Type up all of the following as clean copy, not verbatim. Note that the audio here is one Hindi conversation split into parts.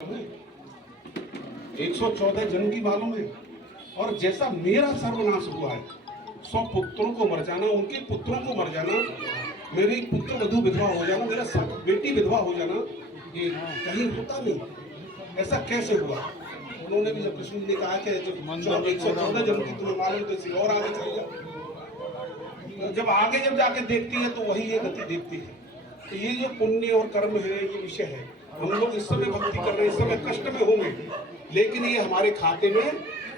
114 जन्म की मालूम है। और जैसा मेरा सर्वनाश हुआ है, 100 पुत्रों को मर जाना, उनके पुत्रों को मर जाना, मेरी पुत्र वधू विधवा हो जाना, मेरा सब बेटी विधवा हो जाना, ये कहीं होता नहीं। ऐसा कैसे हुआ? उन्होंने भी जब कृष्ण जी ने कहा कि जब 114 जन्म की तुम्हें मालूम तो इसी और आगे चल जाओ। जब आगे जब जाके देखती है तो वही ये गति देखती है। तो ये जो पुण्य और कर्म है, ये विषय है। हम लोग इस समय भक्ति कर रहे हैं, इस समय कष्ट में होंगे, लेकिन ये हमारे खाते में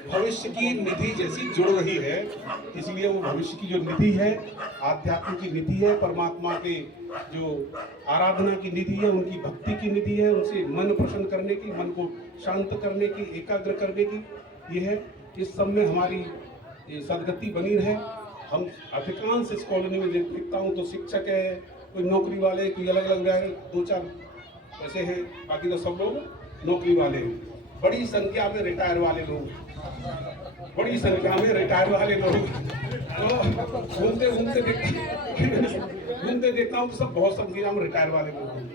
भविष्य की निधि जैसी जुड़ रही है। इसलिए वो भविष्य की जो निधि है, आध्यात्म की निधि है, परमात्मा के जो आराधना की निधि है, उनकी भक्ति की निधि है, उनसे मन प्रसन्न करने की, मन को शांत करने की, एकाग्र करने की, ये है। इस सब में हमारी सदगति बनी रहे। हम अधिकांश इस कॉलोनी में देखता हूँ तो शिक्षक है, कोई नौकरी वाले, कोई अलग अलग 2-4 ऐसे हैं, बाकी तो सब लोग नौकरी वाले हैं। बड़ी संख्या में रिटायर वाले लोग, बड़ी संख्या में रिटायर वाले लोग, तो घूमते देखता हूँ तो सब बहुत संख्या में रिटायर वाले लोग हैं।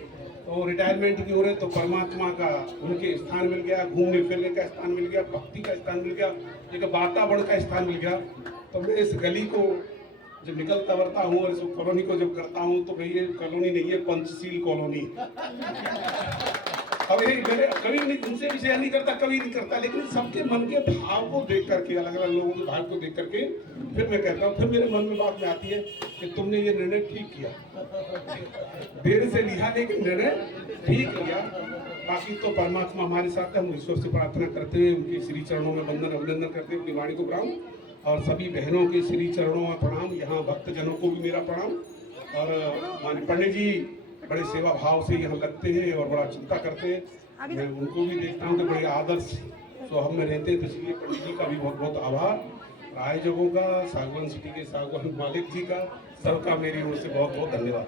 तो रिटायरमेंट की हो रहे तो परमात्मा का उनके स्थान मिल गया, घूमने फिरने का स्थान मिल गया, भक्ति का स्थान मिल गया, एक वातावरण का स्थान मिल गया। तो मैं इस गली को जब निकलता बढ़ता हूँ और इस कॉलोनी को जब करता हूँ तो भाई ये कॉलोनी नहीं है, पंचशील कॉलोनी। अब ये मेरे कभी नहीं, उनसे भी शेयर नहीं करता, कभी नहीं करता, लेकिन सबके मन के भाव को देख करके, अलग अलग लोगों के भाव को देख करके फिर मैं कहता हूँ, फिर मेरे मन में बात में आती है कि तुमने ये निर्णय ठीक किया, देर से लिया लेकिन निर्णय ठीक लिया। बाकी तो परमात्मा हमारे साथ है। हम ईश्वर से प्रार्थना करते हुए उनके श्री चरणों में वंदन अभिनंदन करते हुए अपनी वाणी को प्रणाम, और सभी बहनों के श्री चरणों में प्रणाम, यहाँ भक्तजनों को भी मेरा प्रणाम। और माननीय पंडित जी बड़े सेवा भाव से यहाँ लगते हैं और बड़ा चिंता करते हैं। मैं उनको भी देखता हूँ कि बड़े आदर्श स्वभाव में रहते हैं, तो इसलिए पंडित जी का भी बहुत बहुत आभार। आयोजकों का, सागवान सिटी के सागवान मालिक जी का, सबका मेरी ओर से बहुत बहुत धन्यवाद।